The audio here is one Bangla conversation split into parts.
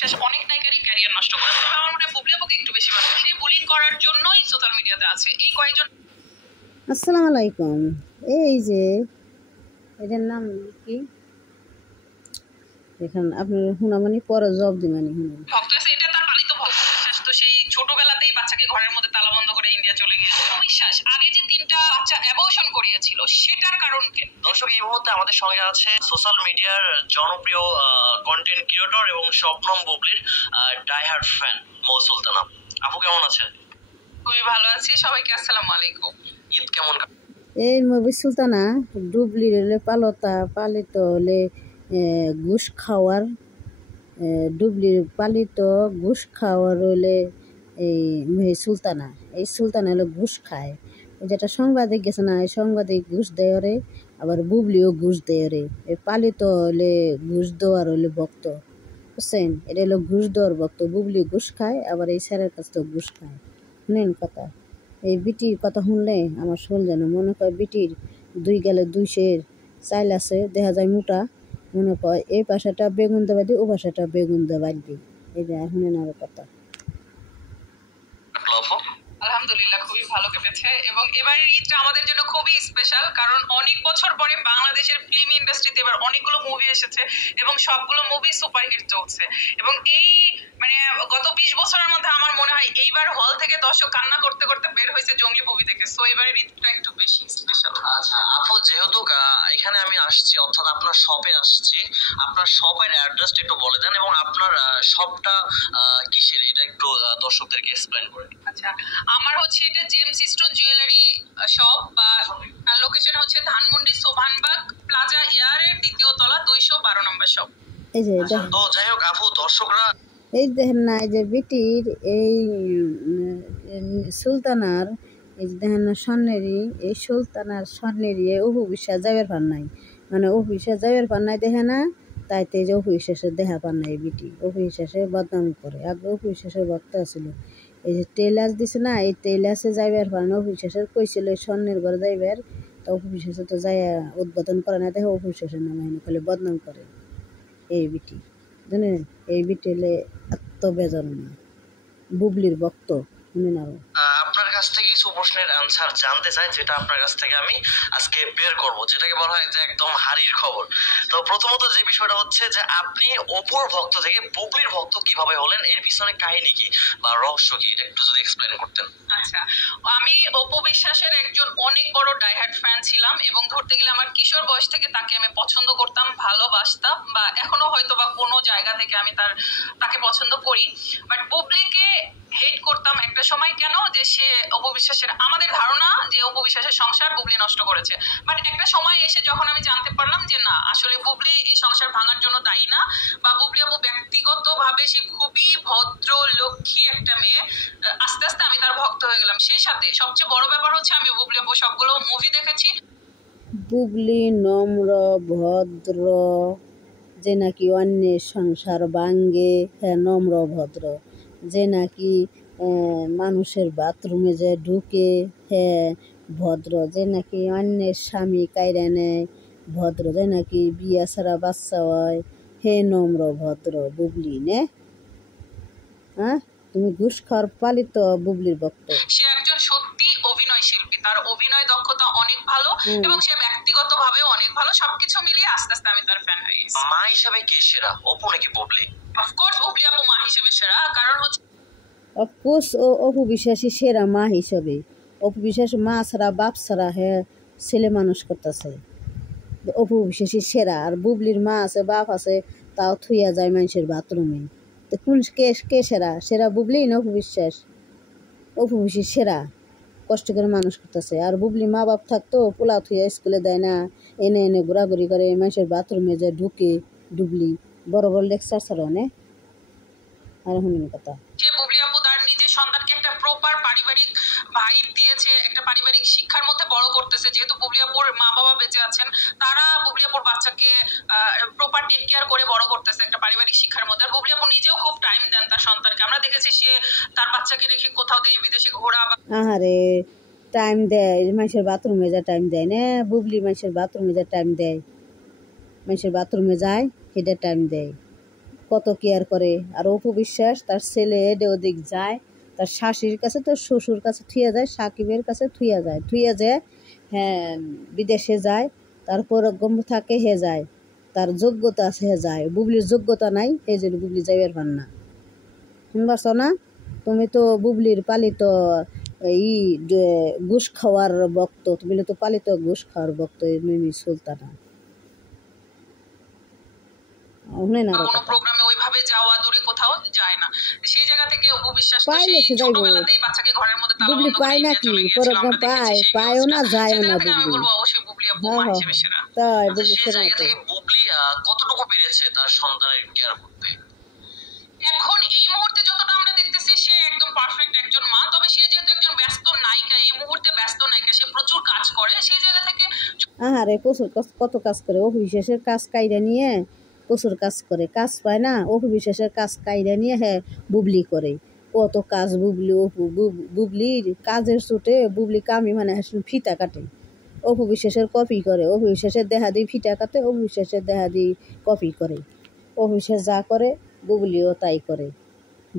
বিশ্বাস অনেক নায়িকারই ক্যারিয়ার নষ্ট করে, তবে আমার মনে হয় বুবলি আপুকে একটু বেশি ভালো, সেই বুলিং করার জন্যই সোশ্যাল মিডিয়াতে আছে এই কয়েকজন। আসসালামু আলাইকুম। এই যে এটার নাম কি, দেখেন আপনার হুনামানি পরে জব দিমানি ভক্ত আছে, এটা তার পালিত ভক্ত বিশ্বাস। তো সেই ছোটবেলাতেই বাচ্চাকে ঘরের মধ্যে তালা বন্ধ করে ইন্ডিয়া চলে গিয়েছে বিশ্বাস। আগে যে 3টা বাচ্চা অ্যাবর্শন করিয়েছিল সেটার কারণ কে? দর্শক, এই মুহূর্তে আমাদের সঙ্গে আছে সোশ্যাল মিডিয়ার জনপ্রিয় কন্টেন্ট ক্রিয়েটর এবং শবনম বুবলির ডাইহার্ড ফ্যান মৌ সুলতানা। আপু কেমন আছেন? খুবই ভালো আছি। সবাইকে আসসালামু আলাইকুম। ঈদ কেমন? এই মৌ সুলতানা ডুবলির হলে পালিত হলে ঘুষ খাওয়ার, ডুবলির পালিত ঘুষ খাওয়ার হলে এই সুলতানা। এই সুলতানা হলো ঘুষ খায়। যেটা সাংবাদিক গেছে না, এই সাংবাদিক ঘুষ দেয় রে, আবার বুবলিও ঘুষ দেয় রে। এই পালিত হলে ঘুষ দেওয়ার হলে ভক্ত, বুঝছেন? এটা হলো ঘুষ দেওয়ার ভক্ত। বুবলি ঘুষ খায়, আবার এই স্যারের কাছ থেকে ঘুষ খায়। শুনেন কথা, এই বিটির কথা শুনলে আমার শোল যেন মনে করে বিটির 2 গেলে 2 সের চাইল আছে, দেখা যায় মোটা, মনে কয় এই পাশাটা বেগুন দেওয়া দিই, ও পাশাটা বেগুন দেওয়া দিই। এই যে শুনেন আরো কথা। আলহামদুলিল্লাহ খুবই ভালো কেটেছে, এবং এবারের ঈদটা আমাদের জন্য খুবই স্পেশাল, কারণ অনেক বছর পরে বাংলাদেশের ফিল্ম ইন্ডাস্ট্রিতে এবার অনেকগুলো মুভি এসেছে এবং সবগুলো মুভি সুপারহিট চলছে। এবং এই মানে গত 20 বছরের মধ্যে আমার মনে হয় এইবার হল থেকে দর্শক কান্না করতে করতে বের হয়েছে জঙ্গলি মুভি দেখে। সো এবারের ঈদটা একটু বেশি স্পেশাল। আচ্ছা আপু, যেহেতু এখানে আমি আসছি, অর্থাৎ আপনার শপে আসছি, আপনার শপের অ্যাড্রেসটা একটু বলে দেন এবং আপনার শপটা কিসের, এটা একটু দর্শকদেরকে এক্সপ্লেইন করেন। আচ্ছা, আমার হচ্ছে এটা জেমস স্টোন জুয়েলারি শপ, বা লোকেশন হচ্ছে ধানমন্ডি সোভানবাগ প্লাজা এয়ারের 2য় তলা 212 নম্বর শপ। এই যে তো যাই হোক আপু, দর্শকরা এই দেখেন না, এই যে বিটির এই সুলতানার, এই যে দেখেন না স্বর্ণেরই, এই সুলতানার স্বর্ণেরই অপু বিশ্বাস যাইবার পান নাই, মানে অপু বিশ্বাস যাইবার পান নাই, দেখে না, তাইতে এই যে অপু বিশ্বাসের দেখা পান নাই বিটি। অপু বিশ্বাসে বদনাম করে, আগে অপু বিশ্বাসের ভক্ত ছিল। এই যে টেলাস দিছে না, এই টেলাসে যাইবার পান না। অপু বিশ্বাসের কইছিল স্বর্ণের ঘরে যাইবার, তো অপু বিশ্বাসে তো যাই উদ্বোধন করে না, দেখে অপু বিশ্বাসের নামে খালি বদনাম করে এই বিটি। জানেন এই বিটি হলে এত বেজার না, বুবলির ভক্ত। শুনেন আরো আপনার কাছ থেকে কিছু প্রশ্নের আনসার জানতে চাই, যেটা আপনার কাছ থেকে আমি আজকে বের করব, যেটাকে বলা হয় যে একদম হাড়ির খবর। তো প্রথমত যে বিষয়টা হচ্ছে যে আপনি অপুর ভক্ত থেকে বুবলির ভক্ত কিভাবে হলেন, এর পিছনে কাহিনী কি বা রহস্য কি, এটা একটু যদি এক্সপ্লেইন করতেন। আচ্ছা, আমি অপু বিশ্বাসের একজন অনেক বড় ডাইহার্ড ফ্যান ছিলাম, এবং ধরতে গেলে আমার কিশোর বয়স থেকে তাকে আমি পছন্দ করতাম, ভালোবাসতাম, বা এখনো হয়তো বা কোনো জায়গা থেকে আমি তাকে পছন্দ করি। বাট বুবলিকে হেট করতাম একটা সময়। কেন? যে সে অপু বিশ্বাসের, আমাদের ধারণা যে অপু বিশ্বাসের সংসার বুবলি নষ্ট করেছে। বাট একটা সময় এসে যখন আমি জানতে পারলাম যে না, আসলে বুবলি এই সংসার ভাঙার জন্য দায়ী না, বা বুবলি আপু ব্যক্তিগতভাবে সে খুবই ভদ্র লক্ষ্মী একটা মেয়ে, আস্তে আস্তে আমি তার ভক্ত হয়ে গেলাম। সেই সাথে সবচেয়ে বড় ব্যাপার হচ্ছে আমি বুবলি আপু সবগুলো মুভি দেখেছি। বুবলি নম্র ভদ্র, যে নাকি অন্যের সংসার ভাঙ্গে, হ্যাঁ নম্র ভদ্র, যে নাকি মানুষের বাথরুমে যে ঢুকে, হ্যাঁ ভদ্র, যে নাকি অন্যের স্বামী কাইরা নেয় ভদ্র, যে নাকি বিয়া ছাড়া বাচ্চা হয়, হে নম্র ভদ্র বুবলি নে। হ্যাঁ, তুমি ঘুষ খাওয়ার পালিত বুবলির ভক্ত। সে একজন সত্যি অভিনয় শিল্পী, তার অভিনয় দক্ষতা অনেক ভালো, এবং সে ব্যক্তিগত ভাবেও অনেক ভালো। সবকিছু মিলিয়ে আস্তে আস্তে আমি তার ফ্যান হয়ে গেছি। মা হিসেবে কে সেরা, অপু নাকি বুবলি? অফকোর্স বুবলি আপু মা হিসেবে সেরা, কারণ হচ্ছে অফকোর্স অপু বিশ্বাসী সেরা মা হিসাবে। অপু বিশ্বাস মা ছাড়া বাপ ছাড়া হ্যাঁ ছেলে মানুষ করতেছে, অপু বিশ্বাসী সেরা। আর বুবলির মা আছে বাপ আছে, তাও থুইয়া যায় মানুষের বাথরুমে। তো কোন কে সেরা? সেরা বুবলি না অপু বিশ্বাস? অপু বিশ্বাস সেরা, কষ্ট করে মানুষ করতেছে। আর বুবলি মা বাপ থাকতো পোলা থুইয়া স্কুলে দেয় না, এনে এনে ঘোরাঘুরি করে মানুষের বাথরুমে যে ঢুকে ডুবলি, বড় বড় লেকচার ছাড়া অনেক। আর শুনুন কথা, বুবলি আপু তার নিজের সন্তানকে একটা প্রপার পারিবারিক ভাইব দিয়েছে, একটা পারিবারিক শিক্ষার মধ্যে বড় করতেছে। যেহেতু বুবলি আপুর মা বাবা বেঁচে আছেন, তারা বুবলি আপুর বাচ্চাকে প্রপার টেক কেয়ার করে বড় করতেছে একটা পারিবারিক শিক্ষার মধ্যে। বুবলি আপু নিজেও খুব টাইম দেন তার সন্তানকে। আমরা দেখেছি সে তার বাচ্চাকে রেখে কোথাও দেশ বিদেশে ঘোরা। আহারে টাইম দেয়, মানুষের বাথরুমে যা টাইম দেয় না বুবলি, মানুষের বাথরুমে যা টাইম দেয়, মানুষের বাথরুমে যায় সেটা টাইম দেয়। কত কেয়ার করে। আর অপু বিশ্বাস তার ছেলে এডে ওদিক যায়, তার শাশুড়ির কাছে, তার শ্বশুর কাছে থুইয়া যায়, সাকিবের কাছে থুইয়া যায়, হ্যাঁ বিদেশে যায়, তারপর গম থাকে হে যায়, তার যোগ্যতা আছে হে যায়। বুবলির যোগ্যতা নাই, এই জন্য বুবলি যাইবার পার না। শুনবাস না? তুমি তো বুবলির পালিত ই ঘুষ খাওয়ার বক্ত, তুমি তো পালিত ঘুষ খাওয়ার বক্ত মিমি সুলতানা। না কোনো প্রোগ্রামে ওইভাবে যাওয়া, দূরে কোথাও যায় না। সেই জায়গা থেকে অপু বিশ্বাস তো পাইলে সেই সে যাইবো। ছোটবেলাতেই বাচ্চাকে ঘরের মধ্যে তালা বুবলি বন্ধ করে পায় নিয়ে নাকি চলে গিয়েছিল, প্রোগ্রাম আমরা দেখেছি সেই পায়ও না, নিউজটা। যায়ও সেই না জায়গা থেকে আমি বুবলি। বলবো অবশ্যই বুবলি আপু মা হিসেবে সেরা। তাই আচ্ছা, বুবলি সেই সেরা জায়গা তো। থেকে বুবলি কতটুকু পেরেছে তার সন্তানের কেয়ার করতে? এখন এই মুহূর্তে যতটা আমরা দেখতেছি সে একদম পারফেক্ট একজন মা। তবে সে যেহেতু একজন ব্যস্ত নায়িকা, এই মুহূর্তে ব্যস্ত নায়িকা, সে প্রচুর কাজ করে, সেই জায়গা থেকে আহারে প্রচুর কত কাজ করে। অপু বিশ্বাসের কাজ কাইরা নিয়ে প্রচুর কাজ করে, কাজ পায় না। অপু বিশ্বাসের কাজ কাইরা নিয়ে হ্যাঁ বুবলি করে কত কাজ। বুবলির কাজের চোটে বুবলি কামি মানে ফিতা কাটে, অপু বিশ্বাসের কপি করে। অপু বিশ্বাসের দেহা দিয়ে ফিতা কাটে, অপু বিশ্বাসের দেহা দিয়ে কপি করে। অপু বিশ্বাস যা করে বুবলিও তাই করে।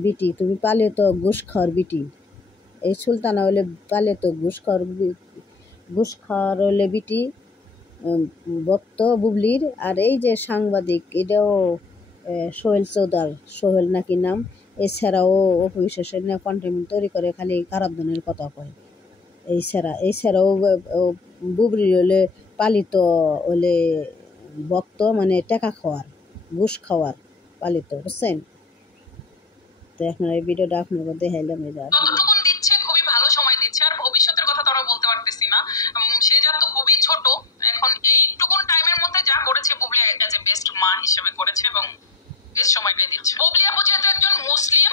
বিটি তুমি পালিয়ে তো ঘুষ খাওয়ার বিটি। এই সুলতানা হলে পালিয়ে তো ঘুষ খাওয়ার হলে বিটি ভক্ত বুবলির। আর এই যে সাংবাদিক, এটাও সোহেল নাকি নাম, এছাড়াও অপু বিশ্বাসের নিয়ে কন্টেন্ট তৈরি করে, খালি খারাপ ধরনের কথা কয়। এছাড়াও বুবলির হলে পালিত হলে ভক্ত, মানে টাকা খাওয়ার, ঘুষ খাওয়ার পালিত, বুঝছেন? তো এখন এই ভিডিওটা আপনাকে দেখাইলাম। যতটুকুন দিচ্ছে খুবই ভালো সময় দিচ্ছে। আর ভবিষ্যতের কথা তো আমরা বলতে পারতেছি না, সে যা তো খুবই ছোট। এখন এইটুকুন টাইমের মধ্যে যা করেছে বুবলি এজ এ বেস্ট মা হিসেবে করেছে এবং বেস্ট সময়টাই দিচ্ছে। বুবলি আপু যেহেতু একজন মুসলিম,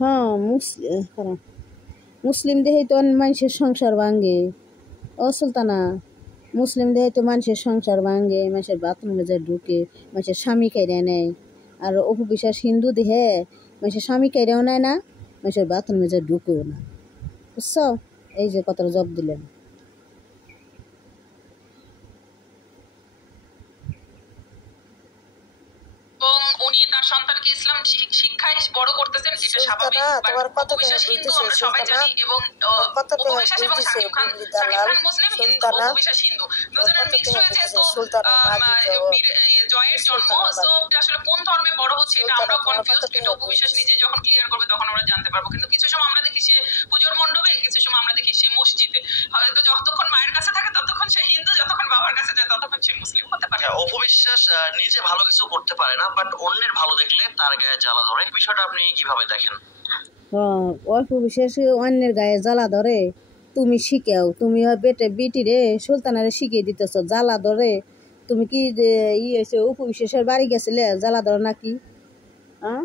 হ্যাঁ মুসলিম দেহেই তো মানুষের সংসার ভাঙ্গে। ও সুলতানা, মুসলিম দেহে তো মানুষের সংসার ভাঙ্গে, মানুষের বাথরুমে যায় ঢুকে, মানুষের স্বামী কাইরা নেয়। আর অপু বিশ্বাস হিন্দু দেহে মানুষের স্বামী কাইরাও নেয় না, মানুষের বাথরুমে যায় ঢুকেও না, বুঝছ? এই যে কথাটা জব দিলেন। এবং উনি তার সন্তানকে ইসলাম শিক্ষায় বড় করতেছেন, এটা স্বাভাবিক। অপু বিশ্বাস হিন্দু, আমরা সবাই জানি। এবং অপু বিশ্বাস এবং শাকিব খান মুসলিম, অপু বিশ্বাস হিন্দু, দুজনের মিক্সড হয়ে যেহেতু জয়ের জন্ম। সো আসলে কোন ধর্মে বড় হচ্ছে এটা আমরা কনফিউজ। এটা অপু বিশ্বাস নিজে যখন ক্লিয়ার করবে তখন আমরা জানতে পারবো। কিন্তু কিছু সময় আমরা দেখি সে পুজোর মণ্ডপে, কিছু সময় আমরা দেখি সে মসজিদে। হয়তো যতক্ষণ মায়ের কাছে থাকে ততক্ষণ সে হিন্দু, যতক্ষণ বাবার কাছে যায় ততক্ষণ সে মুসলিম হতে পারে। অপু বিশ্বাস নিজে ভালো কিছু করতে পারে না, বাট অন্যের ভালো দেখলে তার গায়ে জ্বালা ধরে। বিষয়টা আপনি কিভাবে দেখেন? অপু বিশ্বাস অন্যের গায়ে জ্বালা ধরে, তুমি শিখাও। তুমি বিটি রে সুলতানারে শিখিয়ে দিতেছ জ্বালা ধরে। তুমি কি যে হয়েছে অপু বিশ্বাসের বাড়ি গেছিলে জ্বালা ধর নাকি? হ্যাঁ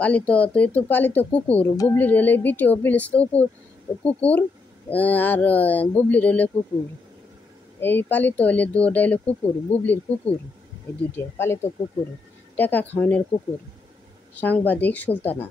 পালিত, তুই তো পালিত কুকুর। বুবলির হলে বিটিও পিলিস তো কুকুর, আর বুবলির হলে কুকুর। এই পালিত হলে দুটা হলে কুকুর, বুবলির কুকুর। এই দুইটা পালিত কুকুর, টাকা খাওয়ানোর কুকুর, সাংবাদিক সুলতানা।